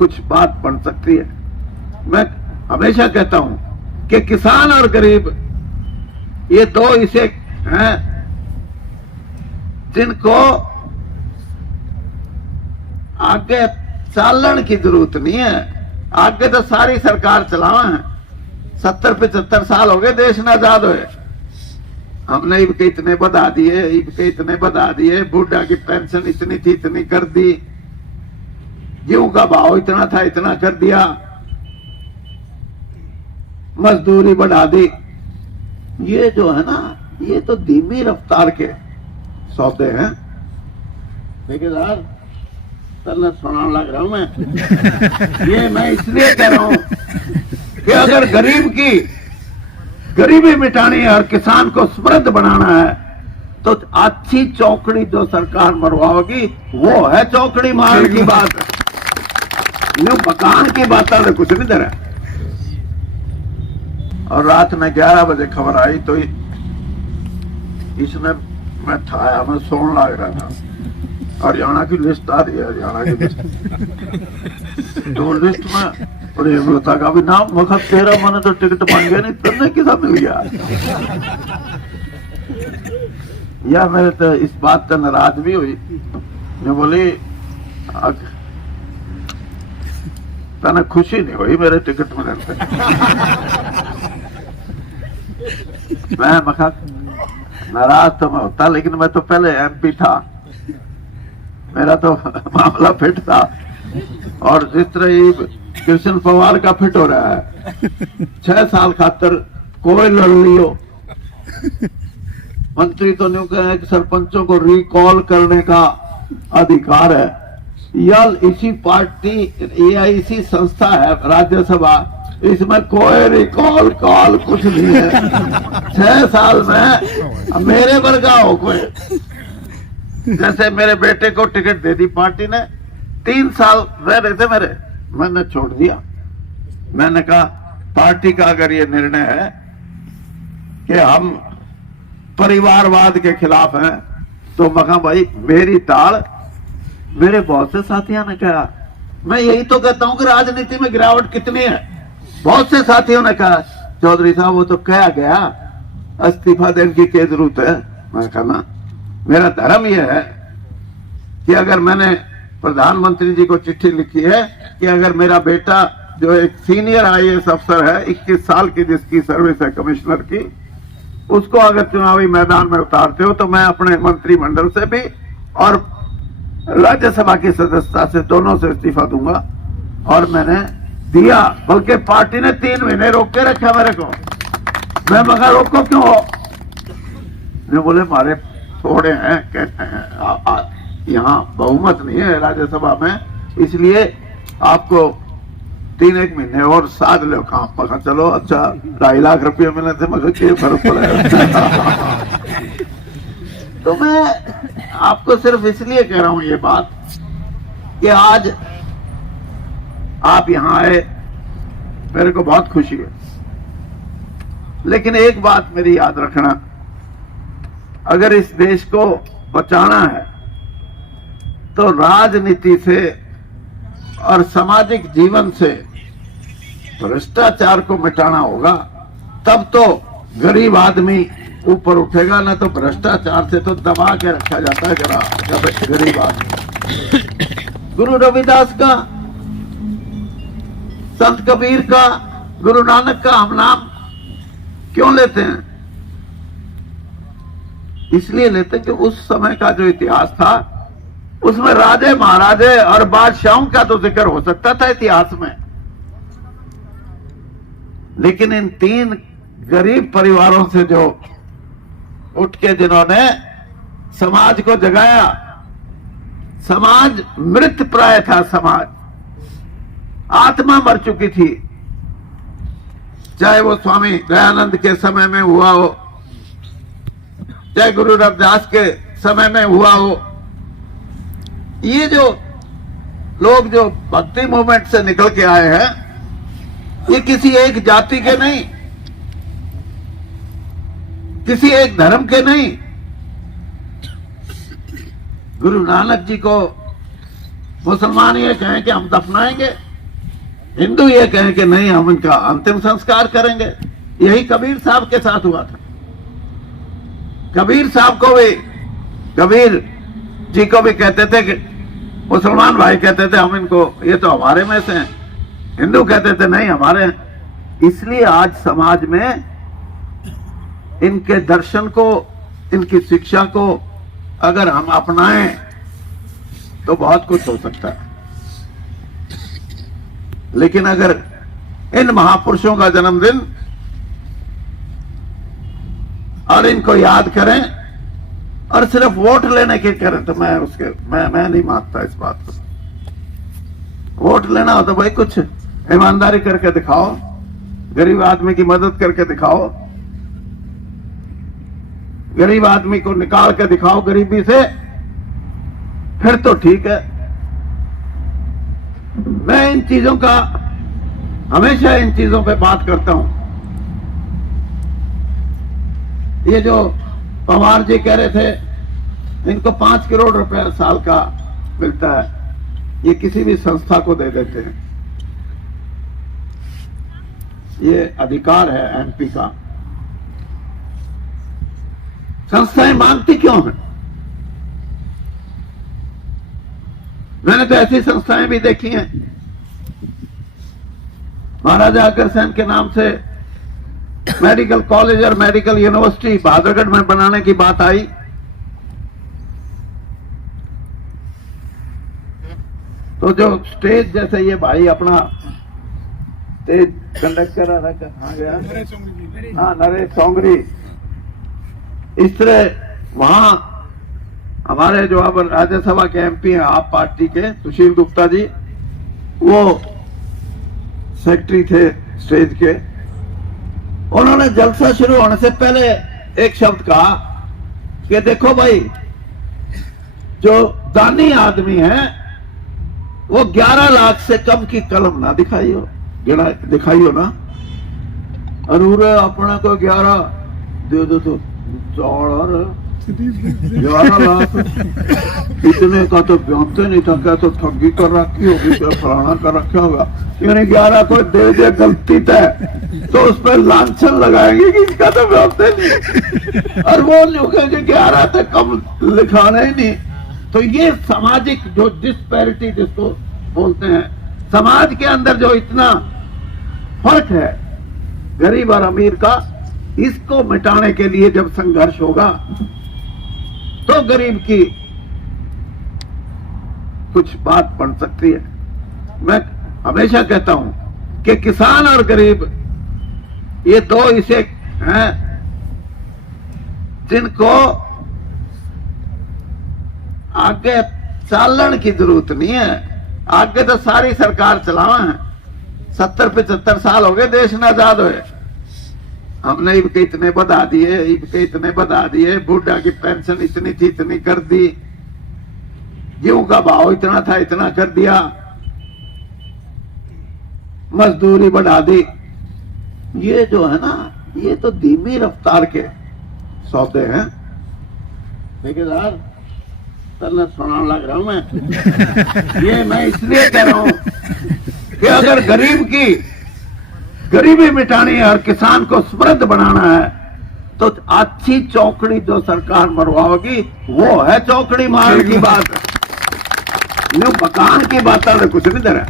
कुछ बात बन सकती है। मैं हमेशा कहता हूं कि किसान और गरीब ये दो इसे हैं जिनको आगे चालन की जरूरत नहीं है। आगे तो सारी सरकार चलावा है। 70-75 साल हो गए देश न आजाद हुए, हमने इब के इतने बढ़ा दिए, इब के इतने बढ़ा दिए, बूढ़ा की पेंशन इतनी थी इतनी कर दी, गेहूं का भाव इतना था इतना कर दिया, मजदूरी बढ़ा दी। ये जो है ना, ये तो धीमी रफ्तार के सौदे हैं। देखिए यार, तन्ना सुनाने लग रहा हूं मैं। ये मैं इसलिए कह रहा हूं कि अगर गरीब की गरीबी मिटानी है और किसान को समृद्ध बनाना है तो अच्छी चौकड़ी जो सरकार मरवाओगी वो है चौकड़ी मार की बात। न्यू मकान की बात है, कुछ नहीं दे रहा। और रात में 11 बजे खबर आई तो इसने मैं ठाया, मैं सोने लग रहा था। हरियाणा की लिस्ट आ रही है, हरियाणा की लिस्ट। तो लिस्ट में प्रेमलता का भी नाम वक्त तेरा, मैंने तो टिकट मांगे नहीं, तन्ने किसा मिल गया। या मेरे तो इस बात का नाराज भी हुई। मैं बोली तने खुशी नहीं हुई मेरे टिकट मिलने से। मैं मखा नाराज तो मैं होता, लेकिन मैं तो पहले MP था, मेरा तो मामला फिट था। और जिस तरह ये कृष्ण पवार का फिट हो रहा है, 6 साल खातर कोई लड़ लियो। मंत्री तो न्यू कहे कि सरपंचों को रिकॉल करने का अधिकार है। यल इसी पार्टी AIC संस्था है राज्यसभा, इसमें कोई रिकॉल कॉल कुछ नहीं है। 6 साल में मेरे वर्गा हो कोई, जैसे मेरे बेटे को टिकट दे दी पार्टी ने, 3 साल रह रहे थे मेरे, मैंने छोड़ दिया। मैंने कहा पार्टी का अगर ये निर्णय है कि हम परिवारवाद के खिलाफ हैं तो मैं कहा भाई मेरी ताल। मेरे बहुत से साथियों ने कहा, मैं यही तो कहता हूं कि राजनीति में गिरावट कितनी है। बहुत से साथियों ने कहा चौधरी साहब वो तो कहा गया, इस्तीफा देने की क्या जरूरत है। मैं कहा ना, मेरा धर्म यह है कि अगर मैंने प्रधानमंत्री जी को चिट्ठी लिखी है कि अगर मेरा बेटा जो एक सीनियर IAS अफसर है, 21 साल की जिसकी सर्विस है कमिश्नर की, उसको अगर चुनावी मैदान में उतारते हो तो मैं अपने मंत्रिमंडल से भी और राज्यसभा की सदस्यता से दोनों से इस्तीफा दूंगा। और मैंने दिया, बल्कि पार्टी ने 3 महीने रोक के रखा मेरे को। मैं मगर रोको क्यों हो? बोले हमारे थोड़े हैं, कहते हैं यहाँ बहुमत नहीं है राज्यसभा में, इसलिए आपको 3-1 महीने और साध लो काम। मगर चलो अच्छा, 2.5 लाख रुपये मिलने से मगर क्या फर्क पड़ेगा। तो मैं आपको सिर्फ इसलिए कह रहा हूं ये बात कि आज आप यहां आए, मेरे को बहुत खुशी है। लेकिन एक बात मेरी याद रखना, अगर इस देश को बचाना है तो राजनीति से और सामाजिक जीवन से भ्रष्टाचार को मिटाना होगा, तब तो गरीब आदमी ऊपर उठेगा। ना तो भ्रष्टाचार से तो दबा के रखा जाता है जरा गरीब आदमी। गुरु रविदास का, संत कबीर का, गुरु नानक का हम नाम क्यों लेते हैं? इसलिए लेते हैं कि उस समय का जो इतिहास था उसमें राजे महाराजे और बादशाहों का तो जिक्र हो सकता था इतिहास में, लेकिन इन 3 गरीब परिवारों से जो उठ के जिन्होंने समाज को जगाया, समाज मृत प्राय था, समाज आत्मा मर चुकी थी। चाहे वो स्वामी दयानंद के समय में हुआ हो, चाहे गुरु रविदास के समय में हुआ हो, ये जो लोग जो भक्ति मूवमेंट से निकल के आए हैं, ये किसी एक जाति के नहीं, किसी एक धर्म के नहीं। गुरु नानक जी को मुसलमान ये कहें कि हम दफनाएंगे, हिंदू ये कहें कि नहीं हम इनका अंतिम संस्कार करेंगे। यही कबीर साहब के साथ हुआ था। कबीर साहब को भी, कबीर जी को भी कहते थे कि मुसलमान भाई कहते थे हम इनको, ये तो हमारे में से हैं। हिंदू कहते थे नहीं हमारे हैं। इसलिए आज समाज में इनके दर्शन को, इनकी शिक्षा को अगर हम अपनाएं तो बहुत कुछ हो सकता है। लेकिन अगर इन महापुरुषों का जन्मदिन और इनको याद करें और सिर्फ वोट लेने के करें तो मैं नहीं मानता इस बात को। वोट लेना हो तो भाई कुछ ईमानदारी करके दिखाओ, गरीब आदमी की मदद करके दिखाओ, गरीब आदमी को निकाल के दिखाओ गरीबी से, फिर तो ठीक है। मैं इन चीजों का हमेशा इन चीजों पे बात करता हूं। ये जो पवार जी कह रहे थे इनको 5 करोड़ रुपए साल का मिलता है, ये किसी भी संस्था को दे देते हैं। ये अधिकार है एमपी का। संस्थाएं मांगती क्यों हैं? मैंने तो ऐसी संस्थाएं भी देखी हैं। महाराजा अग्रसेन के नाम से मेडिकल कॉलेज और मेडिकल यूनिवर्सिटी बहादुरगढ़ में बनाने की बात आई। तो जो स्टेज जैसे ये भाई अपना स्टेज कंडक्ट कर रहा था, कहाँ गया? हाँ, नरेश सोंगरी। इस तरह वहां हमारे जो अब राज्यसभा के एमपी हैं आप पार्टी के, सुशील गुप्ता जी, वो सेक्रेटरी थे स्टेज के। उन्होंने जलसा शुरू होने से पहले एक शब्द कहा कि देखो भाई, जो दानी आदमी है वो 11 लाख से कम की कलम ना दिखाइयो, दिखाइयो ना। अरूर अपने को 11 दे दो तो 11 लाख इतने का तो ब्योंते नहीं था। क्या तो ठगी कर रखी होगी, क्या फलाना कर रखा होगा। यानी 11 को दे दे गलती तय तो उस पर लांछन लगाएंगे कि इसका तो ब्योंते नहीं, और वो लोग 11 तक कम लिखाना ही नहीं। तो ये सामाजिक जो डिस्पैरिटी जिसको बोलते हैं, समाज के अंदर जो इतना फर्क है गरीब और अमीर का, इसको मिटाने के लिए जब संघर्ष होगा तो गरीब की कुछ बात बन सकती है। मैं हमेशा कहता हूं कि किसान और गरीब ये दो इसे हैं जिनको आगे चालन की जरूरत नहीं है। आगे तो सारी सरकार चलावा है। 70-75 साल हो गए देश में आजाद हुए, हमने इनके इतने बढ़ा दिए, इनके इतने बढ़ा दिए, बूढ़ा की पेंशन इतनी थी इतनी कर दी, गेहूं का भाव इतना था इतना कर दिया, मजदूरी बढ़ा दी। ये जो है ना, ये तो धीमी रफ्तार के सौदे हैं। ठेकेदार चलना सुनाने लग रहा हूं मैं। ये मैं इसलिए कह रहा हूं कि अगर गरीब की गरीबी मिटानी है और किसान को समृद्ध बनाना है तो अच्छी चौकड़ी जो सरकार मरवाओगी वो है चौकड़ी मार की बात। मकान की बात कुछ नहीं दे रहा।